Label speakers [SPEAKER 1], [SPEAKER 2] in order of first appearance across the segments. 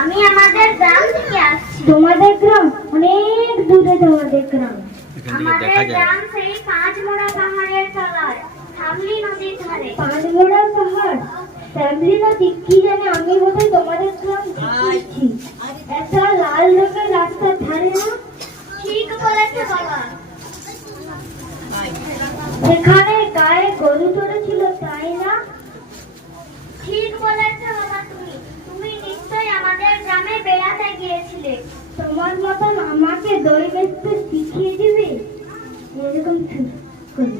[SPEAKER 1] আমি আমাদের গ্রাম থেকে আসছি।
[SPEAKER 2] তোমাদের গ্রাম? অনেক দূরে তোমাদের গ্রাম।
[SPEAKER 1] আমাদের গ্রাম সেই পাঁচ মোড়া পাহাড়ের তলায় থামলি নদীর ধারে।
[SPEAKER 2] পাঁচগোড়া পাহাড়? শ্যামলি নদী কি জানে আমি বোধহয় তোমাদের গ্রাম দেখেছি। একটা লাল রঙের রাস্তার ধারে না?
[SPEAKER 1] ঠিক বলেছে বাবা।
[SPEAKER 2] সেখানে গায়ে গরু চড়েছিল তাই না
[SPEAKER 1] ঠিক বলেছে বাবা তুমি তুমি নিশ্চয়ই আমাদের গ্রামে বেড়াতে গিয়েছিলে
[SPEAKER 2] তোমার মতন আমাকে দই বেচতে শিখিয়ে দিবে? এরকম করি।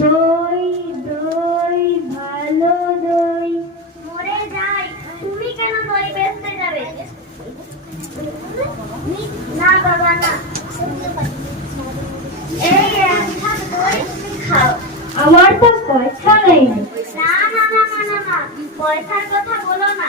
[SPEAKER 2] দই দই ভালো দই।
[SPEAKER 1] মরে যাই তুমি কেন দই বেচতে যাবে? না বাবা না। এই একটা দই খাও।
[SPEAKER 2] আমার তো পয়সা নেই।
[SPEAKER 1] না না না না না। পয়সার কথা বলো না।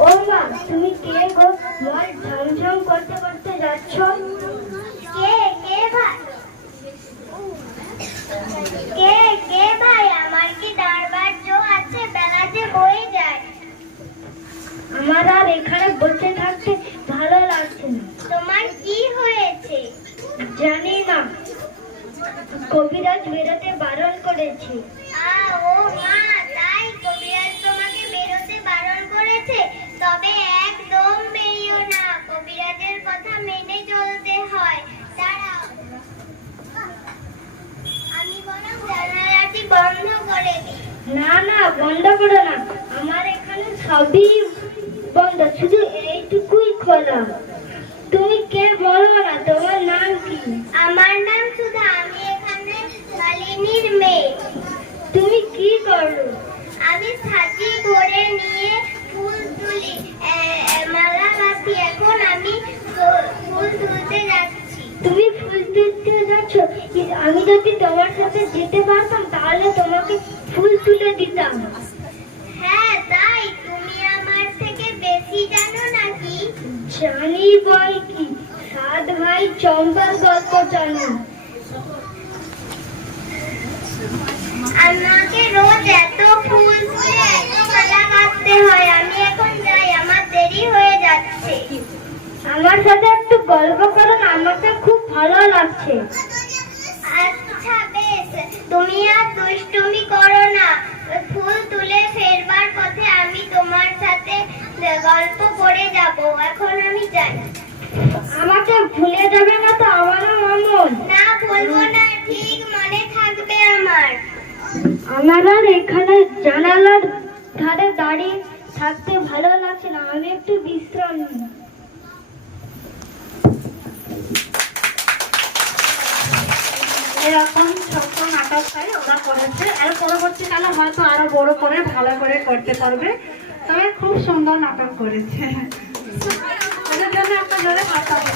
[SPEAKER 2] ও মা, তুমি কে গো? মন ঝমঝম করতে করতে যাচ্ছ?
[SPEAKER 1] কে কে ভাই? কে কে ভাই? আমার কি দাঁড়বার জো আছে? বেলা যে বয়ে যায়।
[SPEAKER 2] আমার আর এখানে বসে থাকতে ভালো লাগছে না
[SPEAKER 1] তোমার কি হয়েছে
[SPEAKER 2] জানি না কবিরাজ বেরোতে বারণ করেছে।
[SPEAKER 1] আ ও মা তাই কবিরাজ তোমাকে বেরোতে বারণ করেছে। তবে একদম বেরিও না কবিরাজের কথা মেনে চলতে হয়। দাঁড়াও। আমি বরং জানালাটি বন্ধ করে দিই।
[SPEAKER 2] না না বন্ধ করো না। আমার এখানে সবই বন্ধ শুধু এইটুকুই খোলা। তুমি কে বলো না তোমার নাম কি?
[SPEAKER 1] আমার নাম সুধা শালিনীর মেয়ে।
[SPEAKER 2] তুমি কি করো?
[SPEAKER 1] আমি ছাতি ভরে নিয়ে ফুল তুলি। মালা গাঁথি এখন আমি ফুল তুলতে যাচ্ছি।
[SPEAKER 2] তুমি ফুল তুলতে যাচ্ছ। আমি যদি তোমার সাথে যেতে পারতাম, তাহলে তোমাকে ফুল তুলে দিতাম।
[SPEAKER 1] হ্যাঁ তাই। তুমি আমার থেকে বেশি জানো নাকি?
[SPEAKER 2] জানি বই কি। সাত ভাই চম্পার গল্প জানো।
[SPEAKER 1] আমাকে রোজ এত ফুল এত মালা গাঁথতে হয় আমি এখন যাই আমার দেরি হয়ে যাচ্ছে।
[SPEAKER 2] আমার সাথে একটু গল্প করো না আমাকে খুব ভালো লাগছে।
[SPEAKER 1] আচ্ছা বেশ। তুমি আর দুষ্টুমি করো না। ফুল তুলে ফেরবার পথে আমি তোমার সাথে গল্প করে যাব। এখন আমি যাই।
[SPEAKER 2] আমাকে ভুলে যাবে না তো আমারও মামন
[SPEAKER 1] না বলব না ঠিক মনে থাকবে আমার
[SPEAKER 2] আমার এখানে জানালার ধারে দাঁড়িয়ে থাকতে ভালো লাগছে না। আমি একটু বিশ্রাম নিই।
[SPEAKER 3] এরকম ছোট্ট নাটকটাই ওরা করেছে। এর পরবর্তীকালে হয়তো আরও বড় করে, ভালো করে করতে পারবে। তবে খুব সুন্দর নাটক করেছে। এদের জন্য একটা জোরে হাততালি